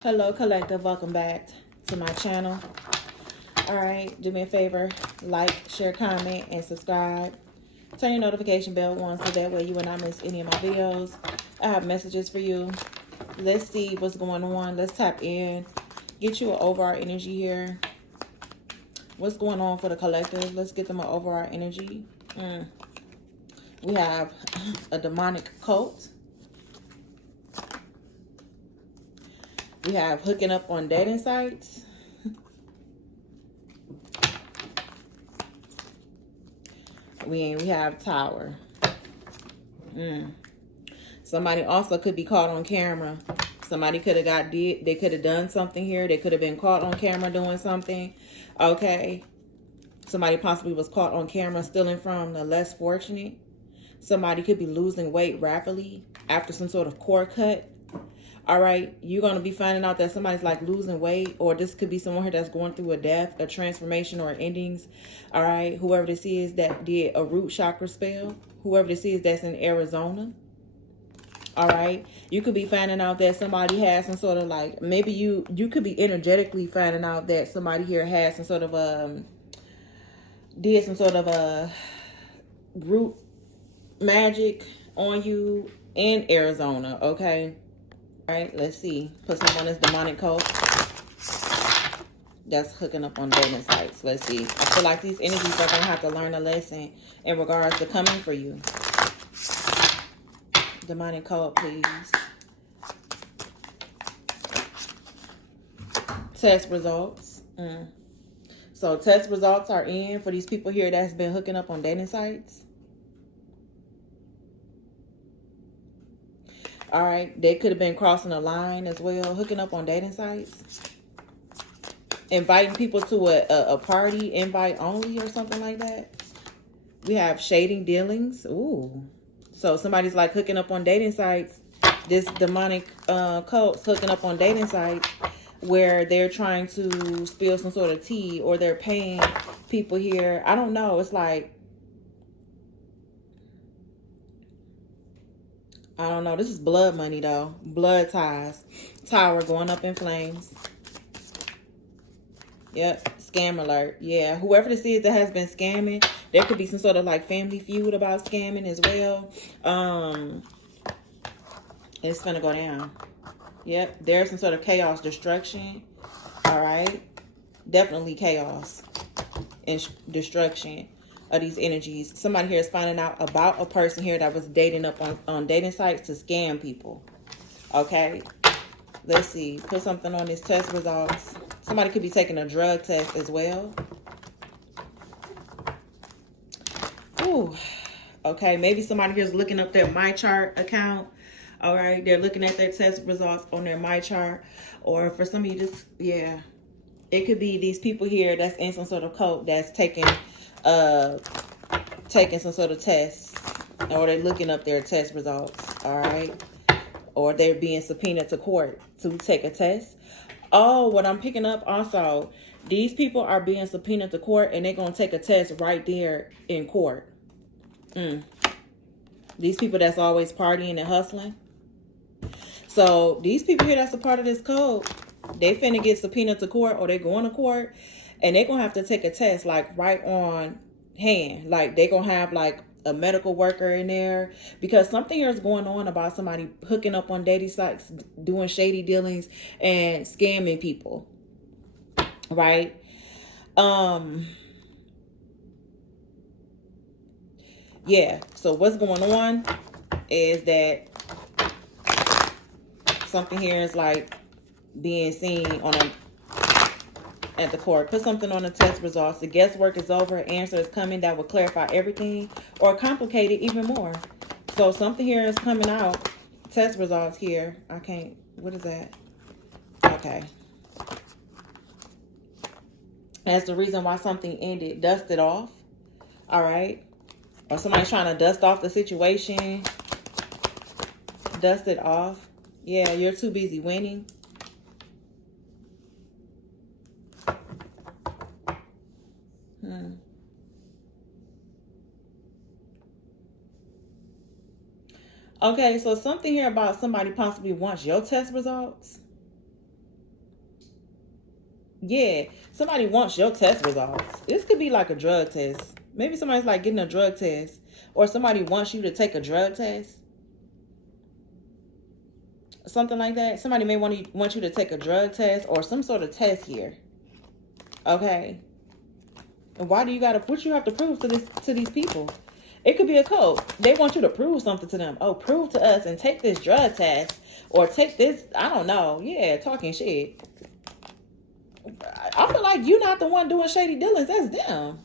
Hello collective, welcome back to my channel. All right, do me a favor, like, share, comment, and subscribe. Turn your notification bell on so that way you will not miss any of my videos. I have messages for you. Let's see what's going on. Let's tap in, get you an overall energy here. What's going on for the collective? Let's get them an overall energy. We have a demonic cult. We have hooking up on dating sites. We have tower. Somebody also could be caught on camera. Somebody could have they could have done something here. They could have been caught on camera doing something. Okay. Somebody possibly was caught on camera stealing from the less fortunate. Somebody could be losing weight rapidly after some sort of cord cut. All right, you're going to be finding out that somebody's like losing weight, or this could be someone here that's going through a death, a transformation, or endings. All right, whoever this is that did a root chakra spell, whoever this is that's in Arizona. All right, you could be finding out that somebody has some sort of like, maybe you could be energetically finding out that somebody here has some sort of did some sort of a root magic on you in Arizona. Okay. All right, let's see. Put some on this demonic cult that's hooking up on dating sites. Let's see. I feel like these energies are going to have to learn a lesson in regards to coming for you. Demonic cult, please. Test results. So test results are in for these people here that's been hooking up on dating sites. All right, they could have been crossing a line as well, hooking up on dating sites. Inviting people to a party, invite only or something like that. We have shading dealings. Ooh. So somebody's like hooking up on dating sites. This demonic cult's hooking up on dating sites where they're trying to spill some sort of tea, or they're paying people here. I don't know. It's like, I don't know. This is blood money, though. Blood ties. Tower going up in flames. Yep. Scam alert. Yeah. Whoever this is that has been scamming, there could be some sort of like family feud about scamming as well. It's gonna go down. Yep. There's some sort of chaos, destruction. All right. Definitely chaos and destruction of these energies. Somebody here is finding out about a person here that was dating up on dating sites to scam people. Okay, let's see. Put something on this test results. Somebody could be taking a drug test as well. Ooh. Okay, maybe somebody here is looking up their My Chart account. All right, they're looking at their test results on their My Chart. Or for some of you, just, yeah, it could be these people here that's in some sort of cult that's taking some sort of tests, or they're looking up their test results. All right, or they're being subpoenaed to court to take a test. Oh, what I'm picking up also, these people are being subpoenaed to court and they're going to take a test right there in court. These people that's always partying and hustling. So these people here that's a part of this code, they finna get subpoenaed to court, or they going to court, and they're going to have to take a test like right on hand. Like they're going to have like a medical worker in there, because something here is going on about somebody hooking up on dating sites, doing shady dealings and scamming people. Right? Yeah. So what's going on is that something here is like being seen on at the court. Put something on the test results. The guesswork is over. Answer is coming that will clarify everything or complicate it even more. So something here is coming out. Test results here. I can't. What is that? Okay. That's the reason why something ended. Dust it off. All right. Or somebody's trying to dust off the situation. Dust it off. Yeah, you're too busy winning. Okay, so something here about somebody possibly wants your test results. Yeah, somebody wants your test results. This could be like a drug test. Maybe somebody's like getting a drug test, or somebody wants you to take a drug test. Something like that. Somebody may want you to take a drug test or some sort of test here. Okay. And why do you gotta, what you have to prove to these people? It could be a code. They want you to prove something to them. Oh, prove to us and take this drug test or take this, I don't know. Yeah, talking shit. I feel like you're not the one doing shady dealings. That's them.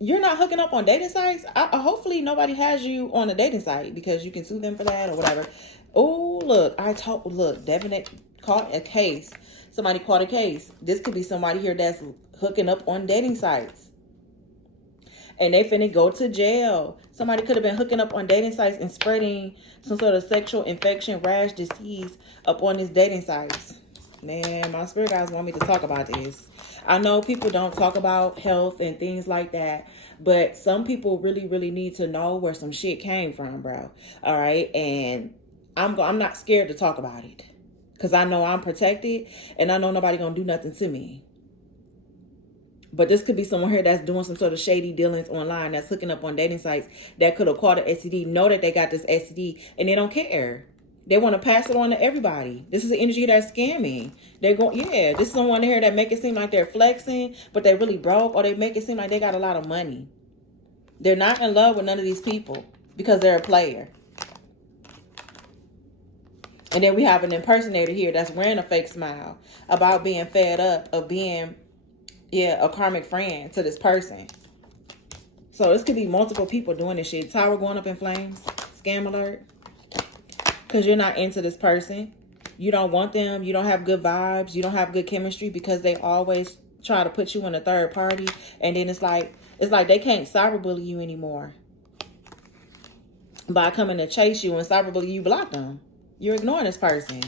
You're not hooking up on dating sites. Hopefully nobody has you on a dating site because you can sue them for that or whatever. Oh, look, look, Devin caught a case. Somebody caught a case. This could be somebody here that's hooking up on dating sites. And they finna go to jail. Somebody could have been hooking up on dating sites and spreading some sort of sexual infection, rash, disease up on these dating sites. Man, my spirit guys want me to talk about this. I know people don't talk about health and things like that, but some people really, really need to know where some shit came from, bro. All right, and I'm not scared to talk about it because I know I'm protected and I know nobody gonna do nothing to me. But this could be someone here that's doing some sort of shady dealings online, that's hooking up on dating sites that could have caught an STD, know that they got this STD, and they don't care. They want to pass it on to everybody. This is the energy that's scamming. They're going, yeah, this is someone here that make it seem like they're flexing, but they really broke, or they make it seem like they got a lot of money. They're not in love with none of these people because they're a player. And then we have an impersonator here that's wearing a fake smile about being fed up of being, a karmic friend to this person. So this could be multiple people doing this shit. Tower going up in flames. Scam alert. Because you're not into this person. You don't want them. You don't have good vibes. You don't have good chemistry because they always try to put you in a third party. And then it's like they can't cyberbully you anymore. By coming to chase you and cyberbully you, block them. You're ignoring this person.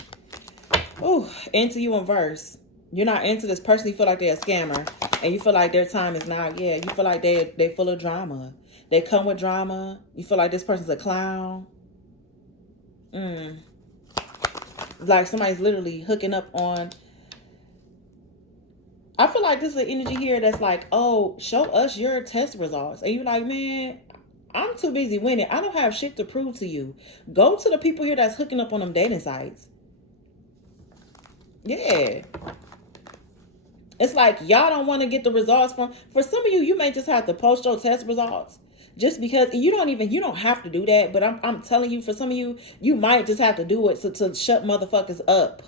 Ooh, into you in verse. You're not into this person. You feel like they're a scammer. And you feel like their time is now. Yeah, you feel like they full of drama. They come with drama. You feel like this person's a clown. Like somebody's literally hooking up on. I feel like this is an energy here that's like, oh, show us your test results. And you're like, man, I'm too busy winning. I don't have shit to prove to you. Go to the people here that's hooking up on them dating sites. Yeah. It's like y'all don't want to get the results from. For some of you, you may just have to post your test results. Just because you don't have to do that, but I'm telling you, for some of you, you might just have to do it to shut motherfuckers up.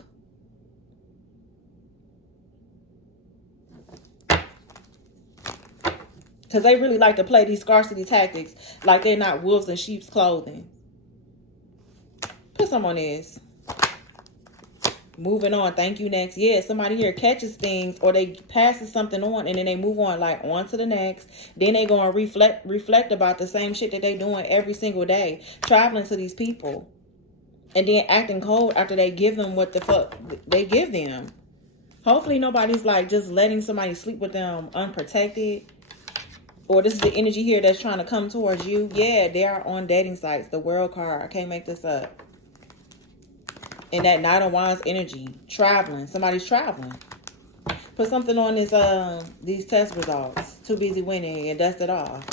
Because they really like to play these scarcity tactics like they're not wolves in sheep's clothing. Put some on this. Moving on. Thank you. Next. Yeah, somebody here catches things or they passes something on and then they move on, like on to the next. Then they go and reflect about the same shit that they doing every single day. Traveling to these people. And then acting cold after they give them what the fuck they give them. Hopefully nobody's like just letting somebody sleep with them unprotected. Or this is the energy here that's trying to come towards you. Yeah, they are on dating sites. The world card. I can't make this up. And that Knight of Wands energy. Traveling. Somebody's traveling. Put something on this these test results. Too busy winning and dust it off.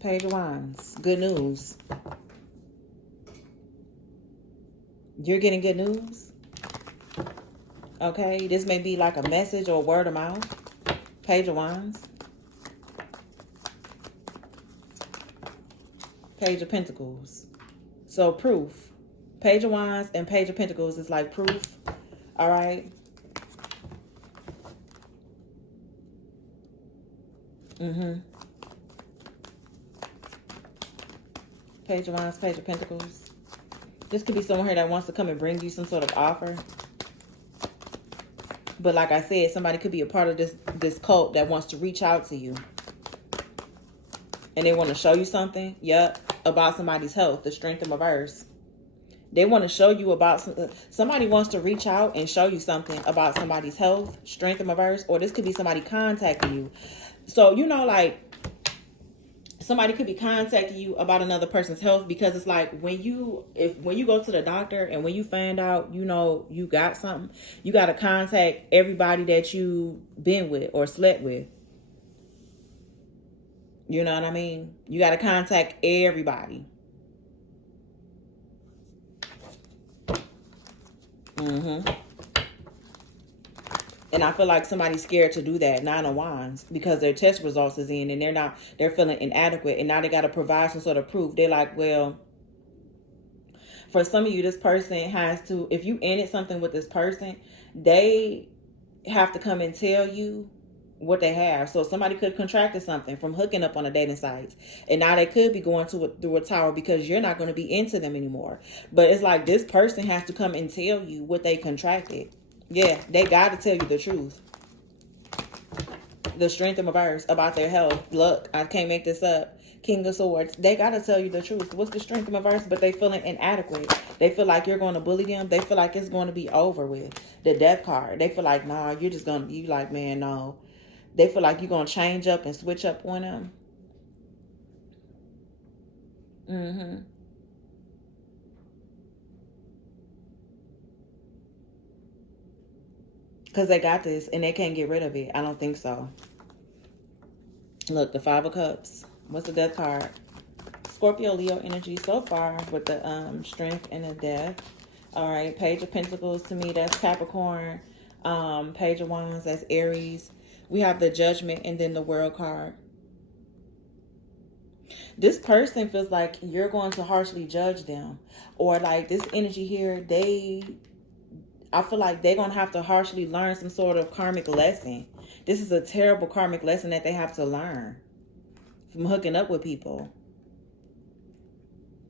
Page of Wands. Good news. You're getting good news. Okay. This may be like a message or word of mouth. Page of Wands. Page of Pentacles. So proof. Page of Wands and Page of Pentacles is like proof. All right. Page of Wands, Page of Pentacles. This could be someone here that wants to come and bring you some sort of offer. But like I said, somebody could be a part of this cult that wants to reach out to you. And they want to show you something. Yep. about somebody's health, the strength in reverse. They want to show you about somebody wants to reach out and show you something about somebody's health, strength in reverse, or this could be somebody contacting you. So, you know, like somebody could be contacting you about another person's health, because it's like when you go to the doctor and when you find out, you know, you got something, you got to contact everybody that you been with or slept with. You know what I mean? You got to contact everybody. And I feel like somebody's scared to do that, Nine of Wands, because their test results is in and they're feeling inadequate, and now they got to provide some sort of proof. They're like, well, for some of you, this person has to, if you ended something with this person, they have to come and tell you what they have. So somebody could have contracted something from hooking up on a dating site, and now they could be going through a tower because you're not going to be into them anymore. But it's like this person has to come and tell you what they contracted. Yeah, they got to tell you the truth. The strength in reverse about their health. Look, I can't make this up. King of Swords. They got to tell you the truth. What's the strength in reverse? But they feeling inadequate. They feel like you're going to bully them. They feel like it's going to be over with. The Death card. They feel like, nah, you're just going to, you like, man, no. They feel like you're going to change up and switch up on them. Because they got this and they can't get rid of it. I don't think so. Look, the Five of Cups. What's the Death card? Scorpio, Leo energy so far with the Strength and the Death. All right, Page of Pentacles, to me, that's Capricorn. Page of Wands, that's Aries. We have the Judgment and then the World card. This person feels like you're going to harshly judge them. Or like this energy here, I feel like they're going to have to harshly learn some sort of karmic lesson. This is a terrible karmic lesson that they have to learn from hooking up with people.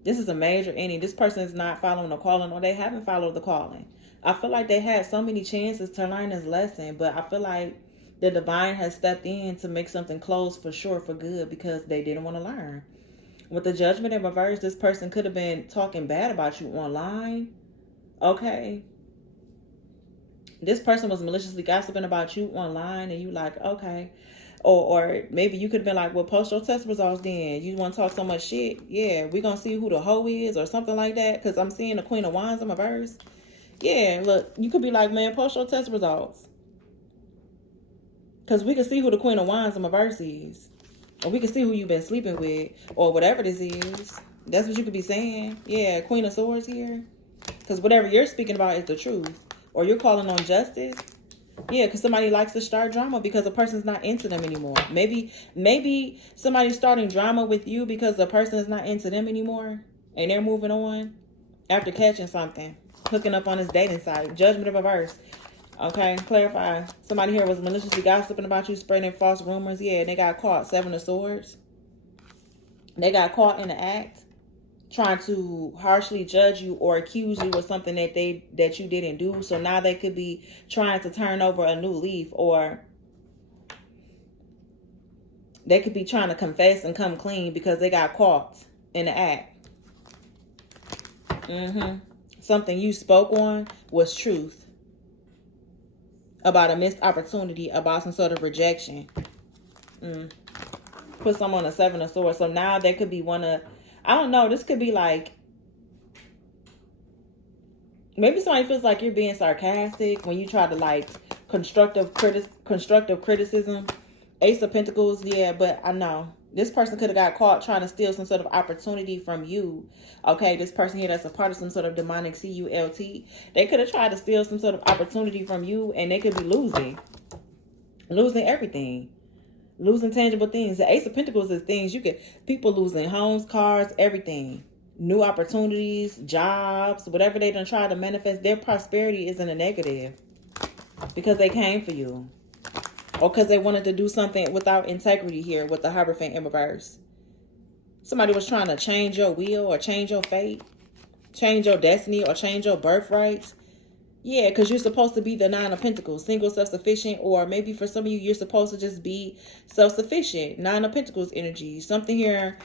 This is a major ending. This person is not following the calling, or they haven't followed the calling. I feel like they had so many chances to learn this lesson, but I feel like the divine has stepped in to make something close for sure, for good, because they didn't want to learn. With the Judgment in reverse, this person could have been talking bad about you online. Okay. This person was maliciously gossiping about you online, and you like, okay. Or maybe you could have been like, well, post your test results then. You want to talk so much shit? Yeah, we're going to see who the hoe is or something like that, because I'm seeing the Queen of Wands in reverse. Yeah, look, you could be like, man, post your test results. Because we can see who the Queen of Wands in reverse is. Or we can see who you've been sleeping with, or whatever this is. That's what you could be saying. Yeah, Queen of Swords here. Because whatever you're speaking about is the truth. Or you're calling on justice. Yeah, because somebody likes to start drama because the person's not into them anymore. Maybe somebody's starting drama with you because the person is not into them anymore. And they're moving on after catching something. Hooking up on this dating site. Judgment in reverse. Okay, clarify. Somebody here was maliciously gossiping about you, spreading false rumors. Yeah, and they got caught. Seven of Swords. They got caught in the act, trying to harshly judge you or accuse you of something that you didn't do. So now they could be trying to turn over a new leaf, or they could be trying to confess and come clean because they got caught in the act. Something you spoke on was truth. About a missed opportunity, about some sort of rejection. Put someone on a Seven of Swords. So now they could be I don't know, this could be like, maybe somebody feels like you're being sarcastic when you try to like constructive criticism. Ace of Pentacles, yeah, but I know. This person could have got caught trying to steal some sort of opportunity from you. Okay, this person here that's a part of some sort of demonic cult. They could have tried to steal some sort of opportunity from you, and they could be losing. Losing everything. Losing tangible things. The Ace of Pentacles is things people losing homes, cars, everything. New opportunities, jobs, whatever they done try to manifest. Their prosperity is in a negative because they came for you. Or because they wanted to do something without integrity here with the Hierophant in reverse. Somebody was trying to change your will or change your fate. Change your destiny or change your birthright. Yeah, because you're supposed to be the Nine of Pentacles. Single, self-sufficient. Or maybe for some of you, you're supposed to just be self-sufficient. Nine of Pentacles energy. Something here.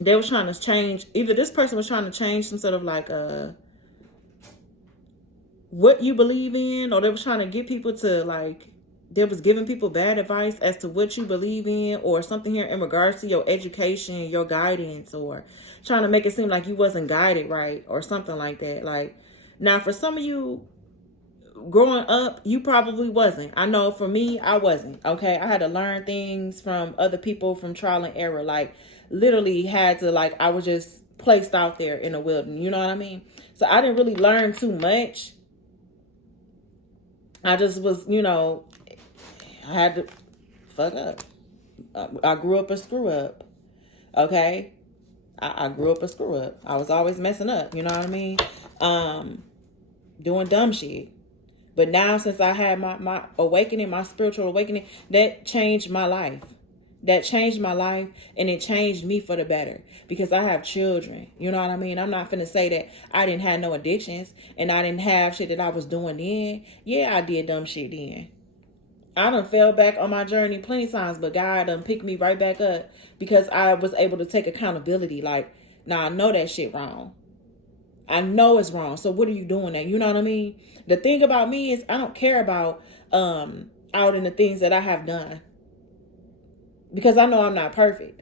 They was trying to change, either this person was trying to change some sort of like what you believe in, or they was trying to get people to like, they was giving people bad advice as to what you believe in, or something here in regards to your education, your guidance, or trying to make it seem like you wasn't guided right or something like that. Like, now for some of you growing up, you probably wasn't. I know for me, I wasn't. Okay, I had to learn things from other people, from trial and error. Like, literally had to, like, I was just placed out there in the wilderness. You know what I mean? So I didn't really learn too much. I just was, you know, I had to fuck up. I grew up a screw up. Okay, I grew up a screw up. I was always messing up. You know what I mean? Doing dumb shit. But now, since I had my awakening, my spiritual awakening, that changed my life. That changed my life, and it changed me for the better, because I have children. You know what I mean? I'm not finna say that I didn't have no addictions and I didn't have shit that I was doing then. Yeah, I did dumb shit then. I done fell back on my journey plenty times, but God done picked me right back up because I was able to take accountability. Like, now I know that shit wrong. I know it's wrong. So what are you doing that? You know what I mean? The thing about me is I don't care about out in the things that I have done, because I know I'm not perfect.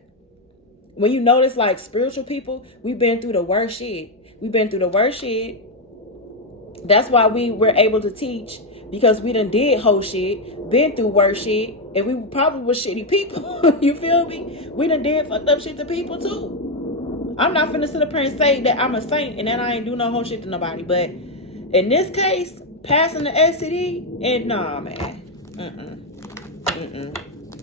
When you notice, like, spiritual people, we've been through the worst shit. We've been through the worst shit. That's why we were able to teach, because we done did whole shit, been through worse shit, and we probably were shitty people. You feel me? We done did fucked up shit to people too. I'm not finna sit up here and say that I'm a saint and that I ain't do no whole shit to nobody. But in this case, passing the STD, and nah, man.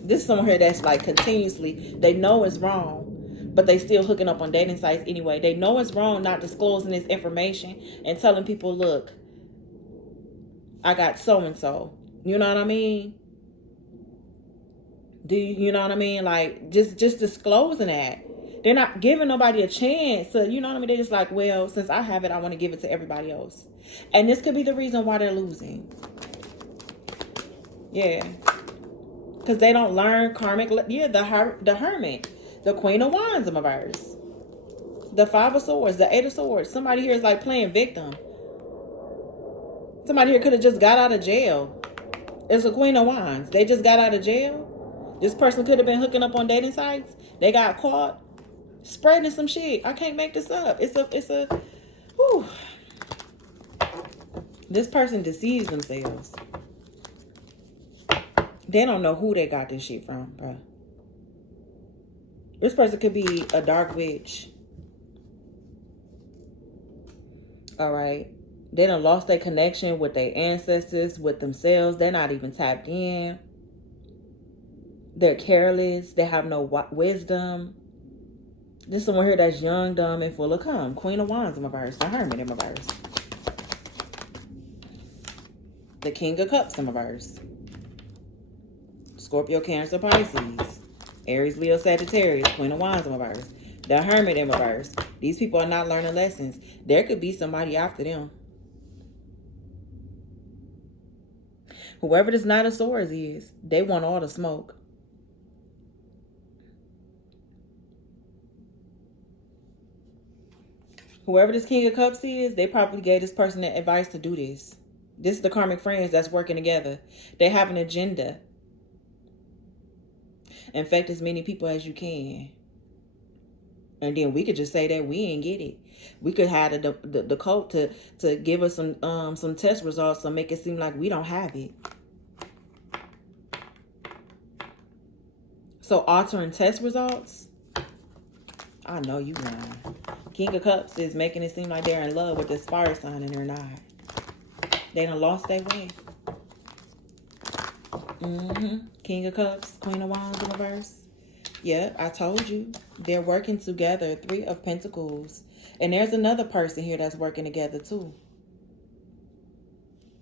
This is someone here that's like continuously, they know it's wrong, but they still hooking up on dating sites anyway. They know it's wrong not disclosing this information and telling people, look, I got so-and-so. You know what I mean? You know what I mean? Like, just disclosing that. They're not giving nobody a chance to, you know what I mean? They're just like, well, since I have it, I want to give it to everybody else. And this could be the reason why they're losing. Yeah. Because they don't learn karmic. Yeah, the Hermit. The Queen of Wands in my verse. The Five of Swords. The Eight of Swords. Somebody here is like playing victim. Somebody here could have just got out of jail. It's a Queen of Wands. They just got out of jail. This person could have been hooking up on dating sites. They got caught spreading some shit. I can't make this up. Whew. This person deceives themselves. They don't know who they got this shit from, bro. This person could be a dark witch. All right. They done lost their connection with their ancestors, with themselves. They're not even tapped in. They're careless. They have no wisdom. This is someone here that's young, dumb, and full of cum. Queen of Wands in my verse. The Hermit in my verse. The King of Cups in my verse. Scorpio, Cancer, Pisces. Aries, Leo, Sagittarius. Queen of Wands in my verse. The Hermit in my verse. These people are not learning lessons. There could be somebody after them. Whoever this Knight of Swords is, they want all the smoke. Whoever this King of Cups is, they probably gave this person the advice to do this. This is the karmic friends that's working together. They have an agenda. Infect as many people as you can. And then we could just say that we ain't get it. We could have the cult to give us some test results to make it seem like we don't have it. So altering test results? I know you lying. King of Cups is making it seem like they're in love with this fire sign, and they're not. They done lost their way. King of Cups, Queen of Wands in reverse. Yep, I told you. They're working together. Three of Pentacles. And there's another person here that's working together too.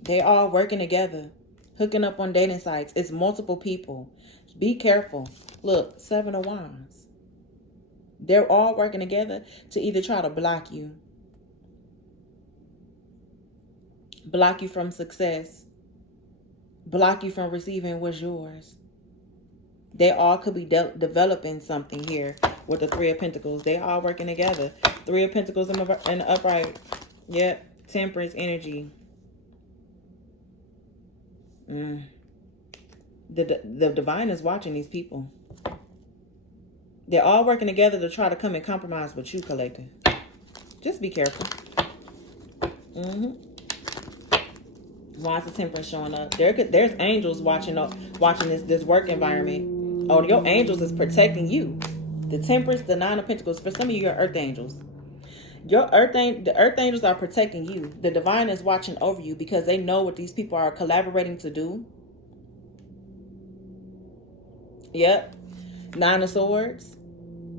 They all working together. Hooking up on dating sites. It's multiple people. Be careful. Look, Seven of Wands. They're all working together to either try to block you. Block you from success. Block you from receiving what's yours. They all could be developing something here with the Three of Pentacles. They all working together. Three of Pentacles in the upright. Yep. Temperance energy. The divine is watching these people. They're all working together to try to come and compromise with you, collective. Just be careful. Why is the Temperance showing up? There's angels watching this work environment. Oh, your angels is protecting you. The Temperance, the Nine of Pentacles. For some of you, you're Earth angels. The Earth angels are protecting you. The divine is watching over you because they know what these people are collaborating to do. Yep. Nine of Swords.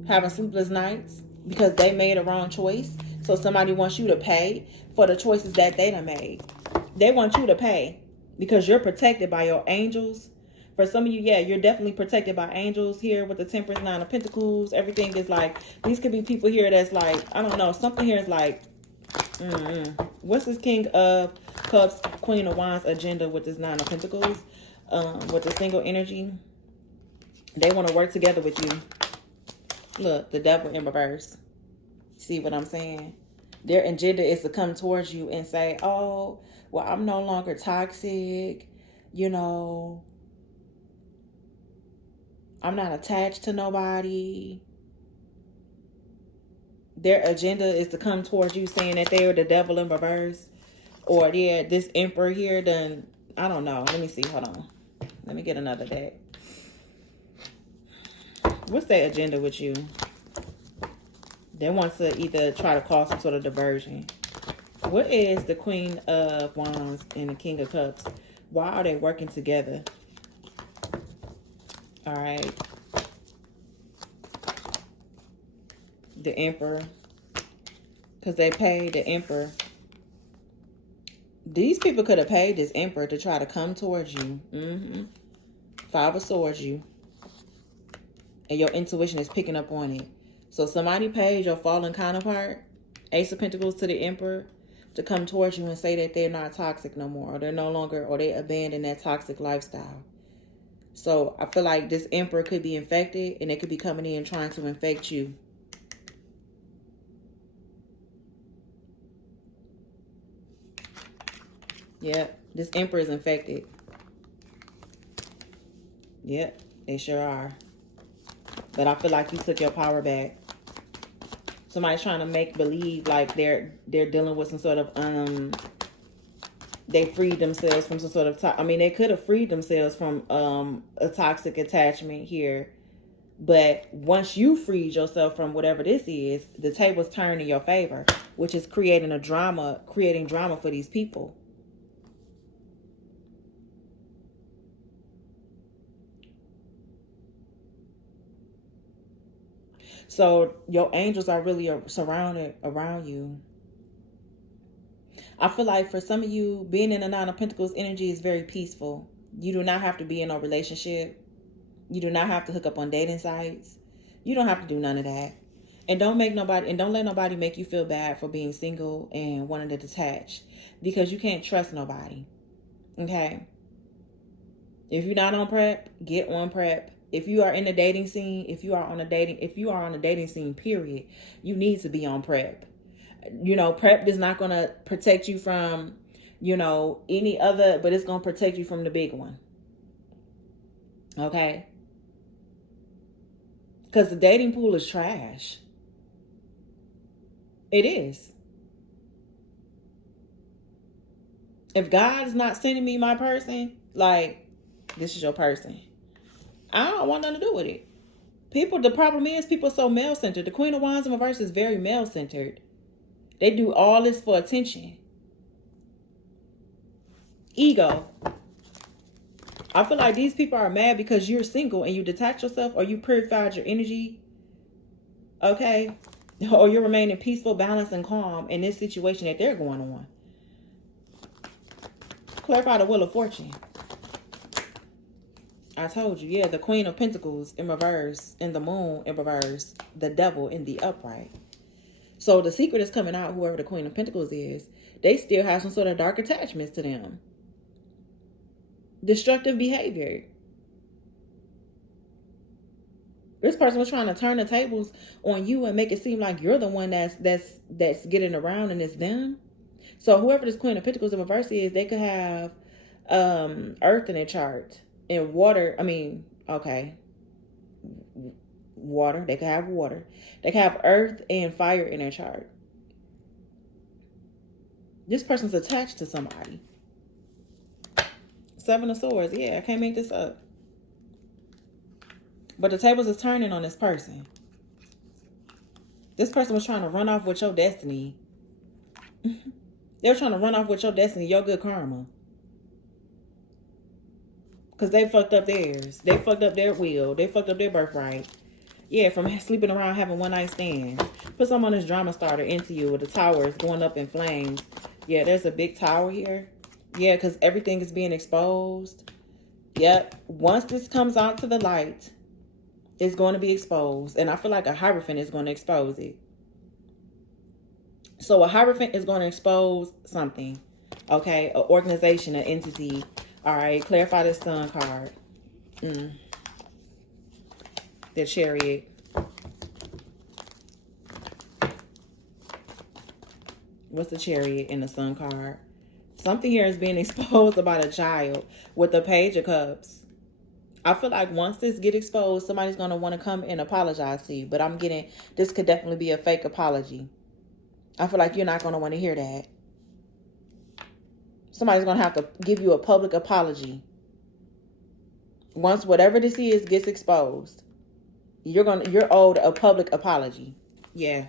Having sleepless nights because they made a wrong choice. So somebody wants you to pay for the choices that they done made. They want you to pay because you're protected by your angels. For some of you, yeah, you're definitely protected by angels here with the Temperance, Nine of Pentacles. Everything is like, these could be people here that's like, I don't know, something here is like, what's this King of Cups, Queen of Wands agenda with this Nine of Pentacles? With the single energy. They want to work together with you. Look, the Devil in reverse. See what I'm saying? Their agenda is to come towards you and say, oh, well, I'm no longer toxic. You know, I'm not attached to nobody. Their agenda is to come towards you saying that they are the Devil in reverse. Or, yeah, this Emperor here done, I don't know. Let me see. Hold on. Let me get another deck. What's their agenda with you? They want to either try to cause some sort of diversion. What is the Queen of Wands and the King of Cups? Why are they working together? All right. The Emperor. Because they paid the Emperor. These people could have paid this Emperor to try to come towards you. Five of Swords you. And your intuition is picking up on it. So somebody paid your fallen counterpart, Ace of Pentacles, to the Emperor, to come towards you and say that they're not toxic no more, or they're no longer, or they abandoned that toxic lifestyle. So I feel like this Emperor could be infected, and they could be coming in trying to infect you. Yep, this Emperor is infected. Yep, they sure are. But I feel like you took your power back. Somebody's trying to make believe like they're dealing with some sort of they freed themselves from some sort of they could have freed themselves from a toxic attachment here. But once you freed yourself from whatever this is, the tables turn in your favor, which is creating drama for these people. So your angels are really surrounded around you. I feel like for some of you, being in the Nine of Pentacles energy is very peaceful. You do not have to be in a relationship. You do not have to hook up on dating sites. You don't have to do none of that. And don't let nobody make you feel bad for being single and wanting to detach, because you can't trust nobody. Okay? If you're not on prep, get on prep. If you are in the dating scene, if you are on a dating scene, period, you need to be on prep. You know, prep is not going to protect you from, any other, but it's going to protect you from the big one. Okay? Because the dating pool is trash. It is. If God is not sending me my person, like, this is your person, I don't want nothing to do with it. The problem is people are so male-centered. The Queen of Wands in reverse is very male-centered. They do all this for attention. Ego. I feel like these people are mad because you're single and you detach yourself, or you purified your energy. Okay? Or you're remaining peaceful, balanced, and calm in this situation that they're going on. Clarify the Wheel of Fortune. I told you, yeah, the Queen of Pentacles in reverse, and the Moon in reverse, the Devil in the upright. So the secret is coming out, whoever the Queen of Pentacles is, they still have some sort of dark attachments to them. Destructive behavior. This person was trying to turn the tables on you and make it seem like you're the one that's getting around and it's them. So whoever this Queen of Pentacles in reverse is, they could have earth in their chart and water. I mean, okay, water. They could have water. They could have earth and fire in their chart. This person's attached to somebody. Seven of Swords. Yeah, I can't make this up. But the tables is turning on this person. This person was trying to run off with your destiny. They were trying to run off with your destiny, your good karma. Because they fucked up theirs. They fucked up their will. They fucked up their birthright. Yeah, from sleeping around having one night stands. Put some on this drama starter into you with the towers going up in flames. Yeah, there's a big tower here. Yeah, because everything is being exposed. Yep. Once this comes out to the light, it's going to be exposed. And I feel like a Hierophant is going to expose it. So a Hierophant is going to expose something. Okay, an organization, an entity. All right, clarify this Sun card. The Chariot. What's the Chariot in the Sun card? Something here is being exposed about a child with the Page of Cups. I feel like once this get exposed, somebody's going to want to come and apologize to you. But I'm getting, this could definitely be a fake apology. I feel like you're not going to want to hear that. Somebody's going to have to give you a public apology. Once whatever this is gets exposed, you're owed a public apology. Yeah,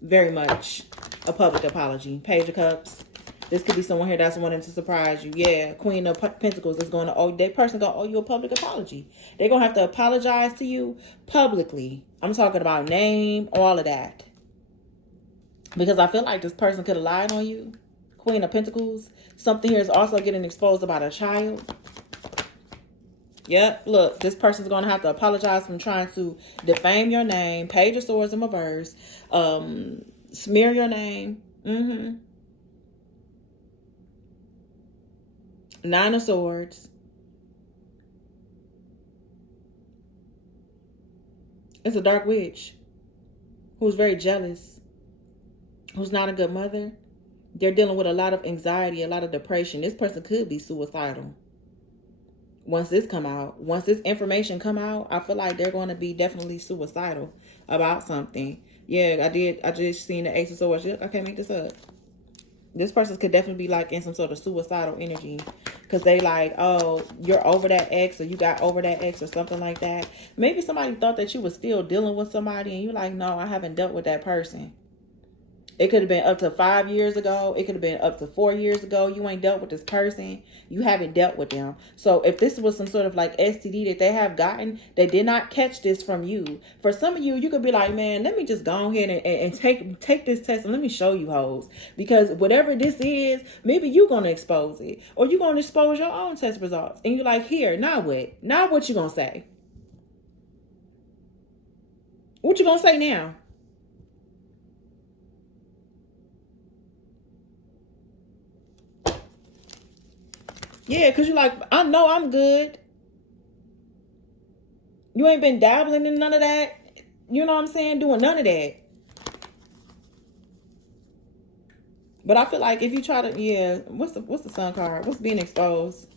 very much a public apology. Page of Cups. This could be someone here that's wanting to surprise you. Yeah, Queen of Pentacles is going to owe, that person going to owe you a public apology. They're going to have to apologize to you publicly. I'm talking about name, all of that. Because I feel like this person could have lied on you. Queen of Pentacles. Something here is also getting exposed about a child. Yep, look, this person's going to have to apologize from trying to defame your name. Page of Swords in reverse. Smear your name. Nine of Swords. It's a dark witch who's very jealous, who's not a good mother. They're dealing with a lot of anxiety, a lot of depression. This person could be suicidal. Once this come out, once this information come out, I feel like they're going to be definitely suicidal about something. Yeah, I just seen the Ace of Swords. Look, I can't make this up. This person could definitely be like in some sort of suicidal energy. Because they like, oh, you're over that ex, or you got over that ex or something like that. Maybe somebody thought that you were still dealing with somebody and you're like, no, I haven't dealt with that person. It could have been up to 5 years ago. It could have been up to 4 years ago. You ain't dealt with this person. You haven't dealt with them. So if this was some sort of like STD that they have gotten, they did not catch this from you. For some of you, you could be like, man, let me just go ahead and take this test and let me show you hoes. Because whatever this is, maybe you're going to expose it. Or you're going to expose your own test results. And you're like, here, now what? Now what you going to say? What you going to say now? Yeah, because you're like, I know I'm good. You ain't been dabbling in none of that. You know what I'm saying? Doing none of that. But I feel like if you try to, yeah, what's the Sun card? What's being exposed?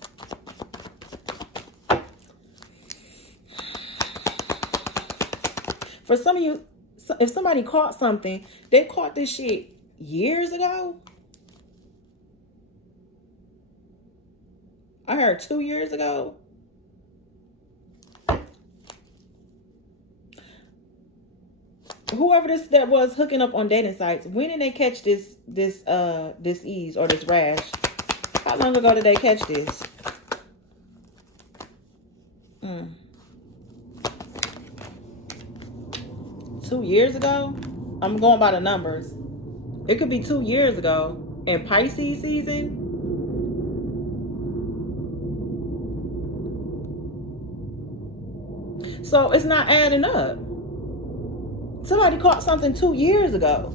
For some of you, if somebody caught something, they caught this shit years ago. I heard 2 years ago. Whoever that was hooking up on dating sites, when did they catch this ease or this rash? How long ago did they catch this? 2 years ago? I'm going by the numbers. It could be 2 years ago in Pisces season. So it's not adding up. Somebody caught something 2 years ago.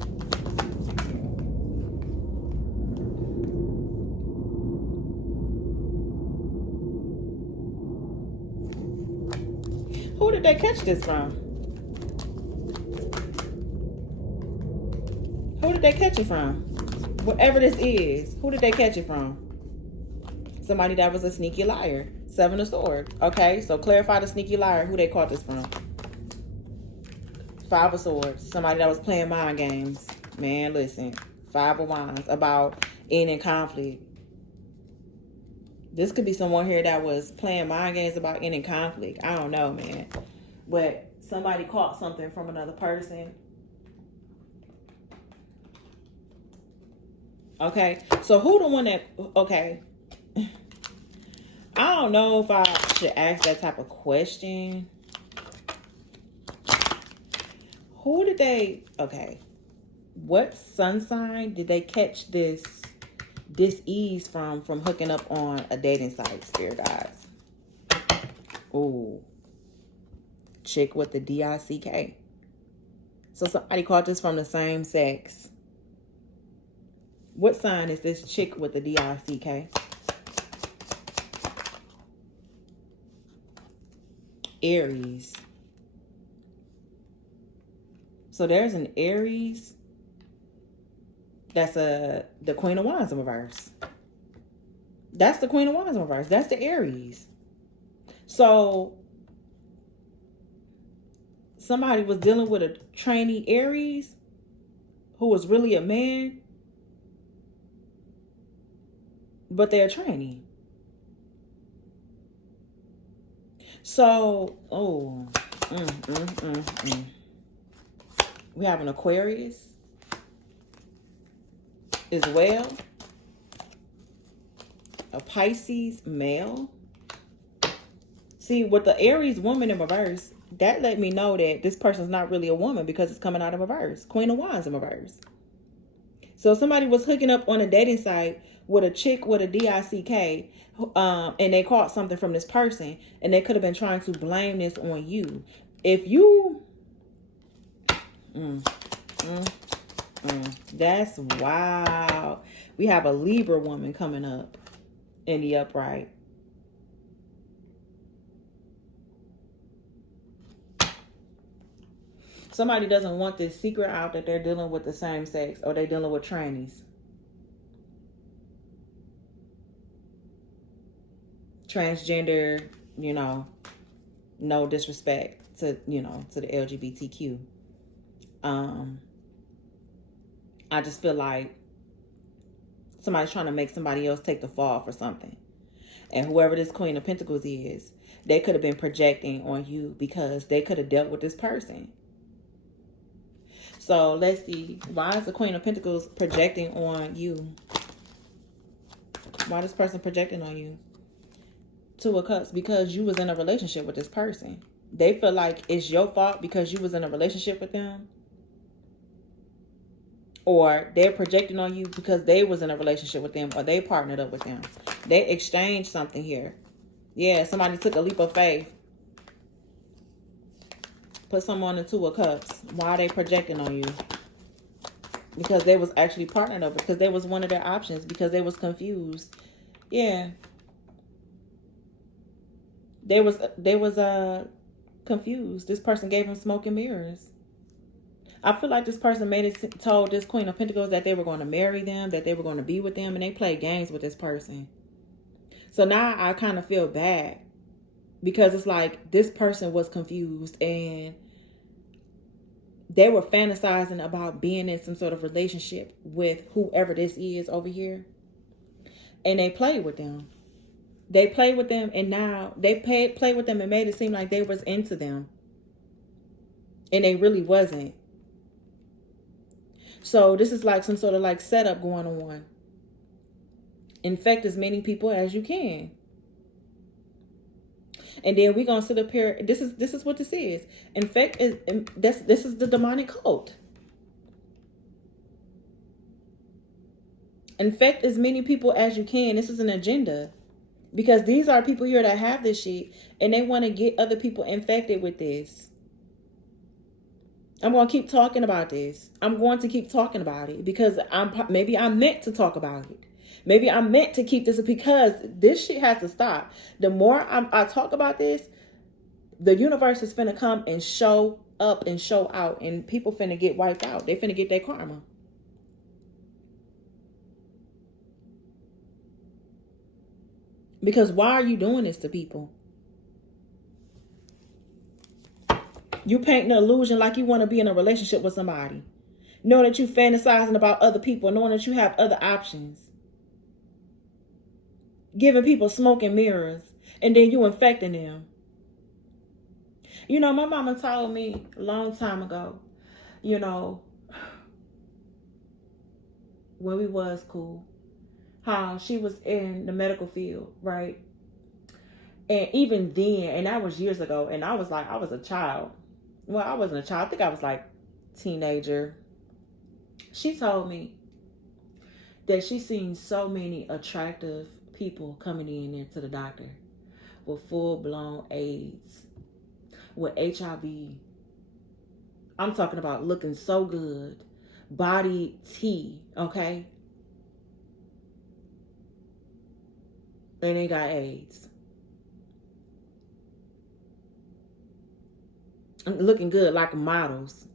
Who did they catch this from? Who did they catch it from? Whatever this is, who did they catch it from? Somebody that was a sneaky liar. 7 of Swords. Okay, so clarify the sneaky liar, who they caught this from. 5 of Swords. Somebody that was playing mind games. Man, listen. 5 of Wands. About ending conflict. This could be someone here that was playing mind games about ending conflict. I don't know, man. But somebody caught something from another person. Okay, so who the one that... Okay. I don't know if I should ask that type of question. Who did they... Okay. What sun sign did they catch this ease from hooking up on a dating site, spirit guides? Ooh. Chick with the D-I-C-K. So somebody caught this from the same sex. What sign is this chick with the D-I-C-K? Aries. So there's an Aries. That's the Queen of Wands in reverse. That's the Queen of Wands in reverse. That's the Aries. So somebody was dealing with a trainee Aries who was really a man, but they're a trainee. So, we have an Aquarius as well. A Pisces male. See, with the Aries woman in reverse, that let me know that this person's not really a woman because it's coming out in reverse. Queen of Wands in reverse. So somebody was hooking up on a dating site with a chick with a D-I-C-K, and they caught something from this person, and they could have been trying to blame this on you. If you... That's wow. We have a Libra woman coming up in the upright. Somebody doesn't want this secret out that they're dealing with the same sex, or they're dealing with trannies. Transgender, you know, no disrespect to, you know, to the LGBTQ. I just feel like somebody's trying to make somebody else take the fall for something. And whoever this Queen of Pentacles is, they could have been projecting on you because they could have dealt with this person. So let's see. Why is the Queen of Pentacles projecting on you? Why is this person projecting on you? 2 of Cups. Because you was in a relationship with this person. They feel like it's your fault because you was in a relationship with them. Or they're projecting on you because they was in a relationship with them, or they partnered up with them. They exchanged something here. Yeah, somebody took a leap of faith. Put someone in 2 of Cups. Why are they projecting on you? Because they was actually partnered up, because they was one of their options, because they was confused. Yeah. They was confused. This person gave them smoke and mirrors. I feel like this person told this Queen of Pentacles that they were going to marry them, that they were going to be with them, and they played games with this person. So now I kind of feel bad because it's like this person was confused and they were fantasizing about being in some sort of relationship with whoever this is over here. And they played with them. They played with them, and now they played with them and made it seem like they was into them. And they really wasn't. So this is like some sort of like setup going on. Infect as many people as you can. And then we're going to sit up here. This is what this is. Infect is, this is the demonic cult. Infect as many people as you can. This is an agenda. Because these are people here that have this shit, and they want to get other people infected with this. I'm going to keep talking about this. I'm going to keep talking about it because maybe I'm meant to talk about it. Maybe I'm meant to keep this, because this shit has to stop. The more I talk about this, the universe is finna come and show up and show out, and people finna get wiped out. They finna get their karma. Because why are you doing this to people? You painting an illusion like you want to be in a relationship with somebody. Knowing that you fantasizing about other people. Knowing that you have other options. Giving people smoke and mirrors. And then you infecting them. You know, my mama told me a long time ago, you know, when we was cool, how she was in the medical field, right? And even then, and that was years ago, and I was a child. Well, I wasn't a child. I think I was like teenager. She told me that she seen so many attractive people coming in there to the doctor with full-blown AIDS, with HIV. I'm talking about looking so good. Body T, okay? And they got AIDS. Looking good like models.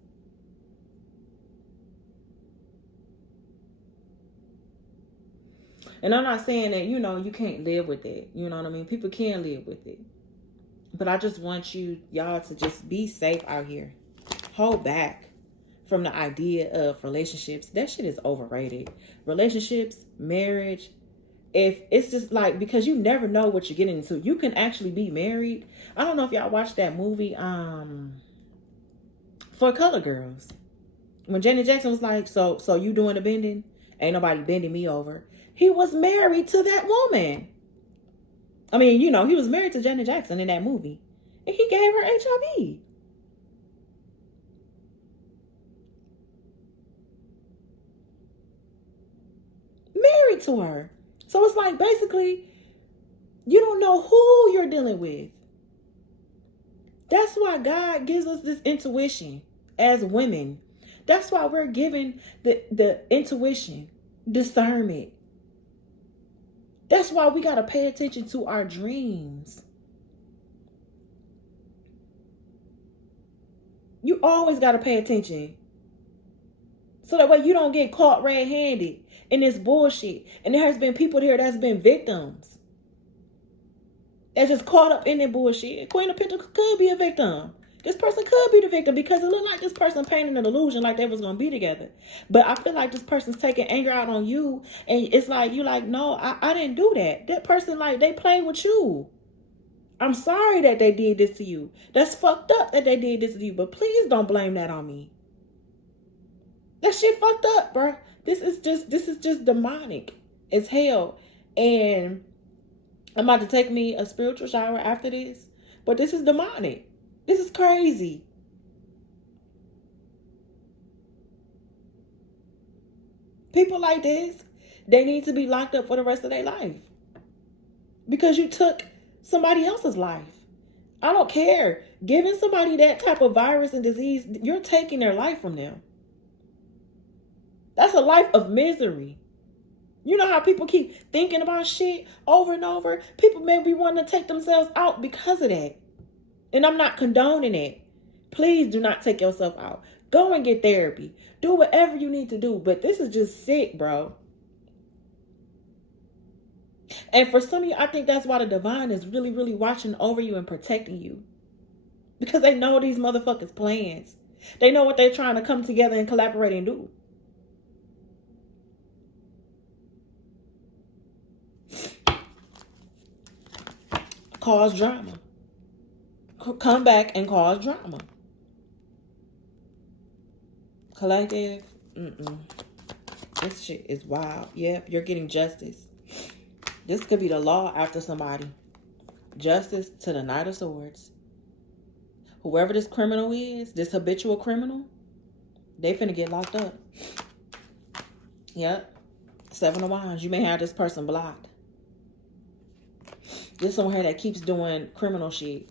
And I'm not saying that, you know, you can't live with it. You know what I mean? People can live with it. But I just want y'all to just be safe out here. Hold back from the idea of relationships. That shit is overrated. Relationships, marriage, if it's just like, because you never know what you're getting into. You can actually be married. I don't know if y'all watched that movie, For Color Girls. When Janet Jackson was like, so you doing the bending? Ain't nobody bending me over. He was married to that woman. I mean, you know, he was married to Janet Jackson in that movie. And he gave her HIV. Married to her. So it's like, basically, you don't know who you're dealing with. That's why God gives us this intuition as women. That's why we're given the intuition, discernment. That's why we got to pay attention to our dreams. You always got to pay attention. So that way you don't get caught red-handed in this bullshit. And there has been people here that's been victims. That's just caught up in that bullshit. Queen of Pentacles could be a victim. This person could be the victim because it looked like this person painted an illusion like they was going to be together. But I feel like this person's taking anger out on you. And it's like, you like, no, I didn't do that. That person, like, they played with you. I'm sorry that they did this to you. That's fucked up that they did this to you. But please don't blame that on me. That shit fucked up, bro. This is just demonic as hell. And I'm about to take me a spiritual shower after this. But this is demonic. This is crazy. People like this, they need to be locked up for the rest of their life. Because you took somebody else's life. I don't care. Giving somebody that type of virus and disease, you're taking their life from them. That's a life of misery. You know how people keep thinking about shit over and over? People may be wanting to take themselves out because of that. And I'm not condoning it. Please do not take yourself out. Go and get therapy. Do whatever you need to do. But this is just sick, bro. And for some of you, I think that's why the divine is really, really watching over you and protecting you. Because they know these motherfuckers' plans. They know what they're trying to come together and collaborate and do. Cause drama. Come back and cause drama. Collective. This shit is wild. Yep, you're getting justice. This could be the law after somebody. Justice to the Knight of Swords. Whoever this criminal is, this habitual criminal, they finna get locked up. Yep. Seven of Wands. You may have this person blocked. This someone here that keeps doing criminal shit.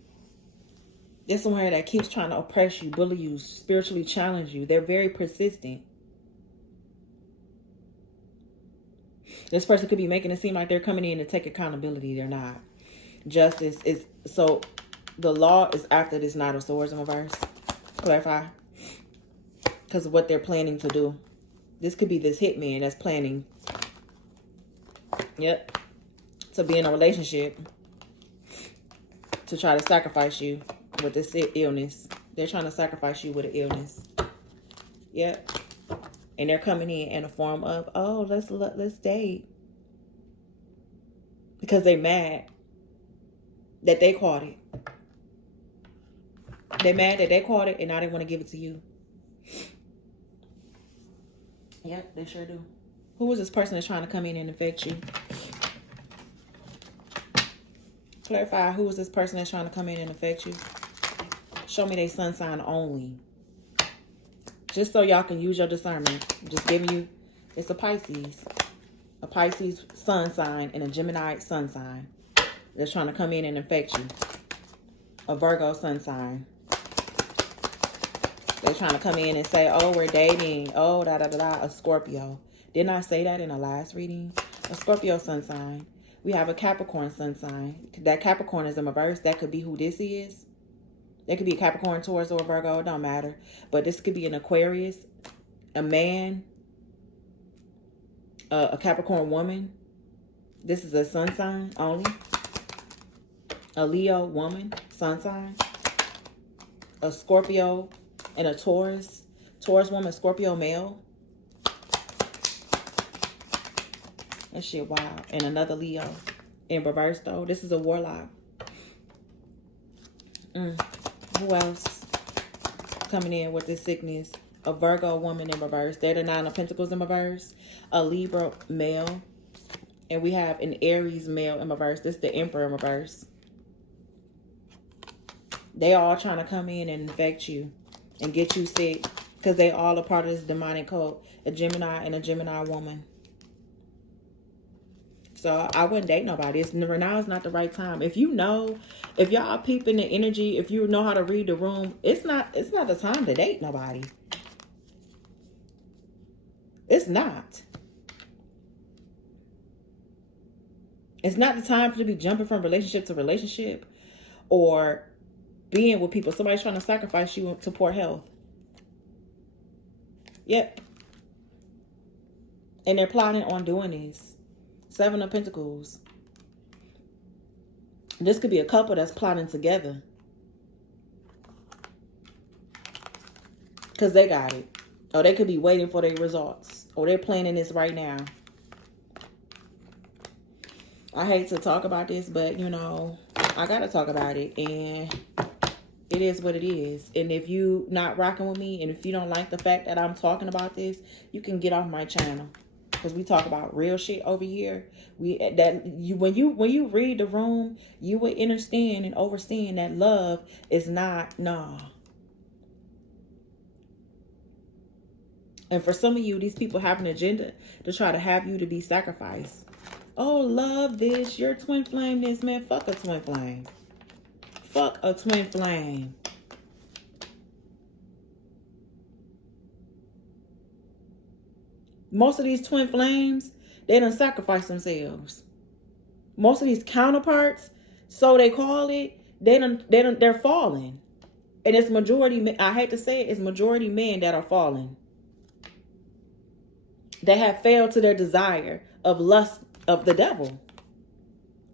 This someone here that keeps trying to oppress you, bully you, spiritually challenge you. They're very persistent. This person could be making it seem like they're coming in to take accountability. They're not. Justice is... So, the law is after this Knight of Swords in reverse. Clarify. Because of what they're planning to do. This could be this hitman that's planning. Yep. to be in a relationship to try to sacrifice you with this illness. They're trying to sacrifice you with an illness. Yep. And they're coming in a form of, oh, let's date. Because they mad that they caught it. They're mad that they caught it and now they want to give it to you. Yep, they sure do. Who is this person that's trying to come in and affect you? Clarify, who is this person that's trying to come in and affect you? Show me their sun sign only. Just so y'all can use your discernment. I'm just giving you, it's a Pisces. A Pisces sun sign and a Gemini sun sign. They're trying to come in and affect you. A Virgo sun sign. They're trying to come in and say, oh, we're dating. Oh, da-da-da-da. A Scorpio. Didn't I say that in the last reading? A Scorpio sun sign. We have a Capricorn sun sign. That Capricorn is in reverse. That could be who this is. That could be a Capricorn, Taurus, or a Virgo. It don't matter. But this could be an Aquarius, a man, a Capricorn woman. This is a sun sign only. A Leo woman, sun sign. A Scorpio and a Taurus. Taurus woman, Scorpio male. That shit wild. And another Leo. In reverse though. This is a warlock. Who else coming in with this sickness? A Virgo woman in reverse. They're the Nine of Pentacles in reverse. A Libra male. And we have an Aries male in reverse. This is the Emperor in reverse. They all trying to come in and infect you and get you sick because they all a part of this demonic cult. A Gemini and a Gemini woman. So I wouldn't date nobody. Now is not the right time. If you know, if y'all peeping the energy, if you know how to read the room, it's not the time to date nobody. It's not. It's not the time to be jumping from relationship to relationship or being with people. Somebody's trying to sacrifice you to poor health. Yep. And they're plotting on doing this. Seven of Pentacles. This could be a couple that's plotting together. Because they got it. Or they could be waiting for their results. Or they're planning this right now. I hate to talk about this, but, you know, I got to talk about it. And it is what it is. And if you not rocking with me, and if you don't like the fact that I'm talking about this, you can get off my channel. Because we talk about real shit over here. When you read the room, you would understand and understand that love is not, nah. And for some of you, these people have an agenda to try to have you to be sacrificed. Oh, love this. You're twin flame this, man. Fuck a twin flame. Fuck a twin flame. Most of these twin flames, they done sacrifice themselves. Most of these counterparts, so they call it, they're falling. And it's majority, I hate to say it, it's majority men that are falling. They have failed to their desire of lust of the devil.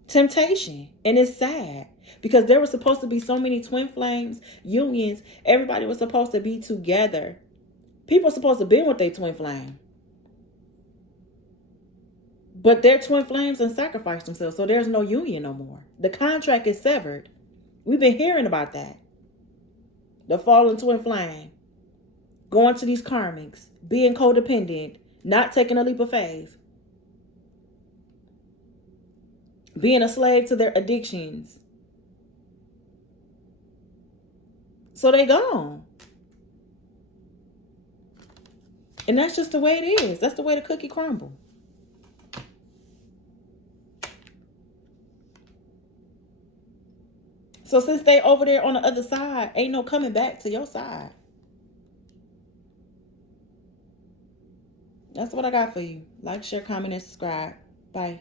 Temptation. And it's sad. Because there were supposed to be so many twin flames, unions. Everybody was supposed to be together. People are supposed to be with their twin flame. But their twin flames and sacrificed themselves. So there's no union no more. The contract is severed. We've been hearing about that. The fallen twin flame. Going to these karmics. Being codependent. Not taking a leap of faith. Being a slave to their addictions. So they gone. And that's just the way it is. That's the way the cookie crumble. So since they over there on the other side, ain't no coming back to your side. That's what I got for you. Like, share, comment, and subscribe. Bye.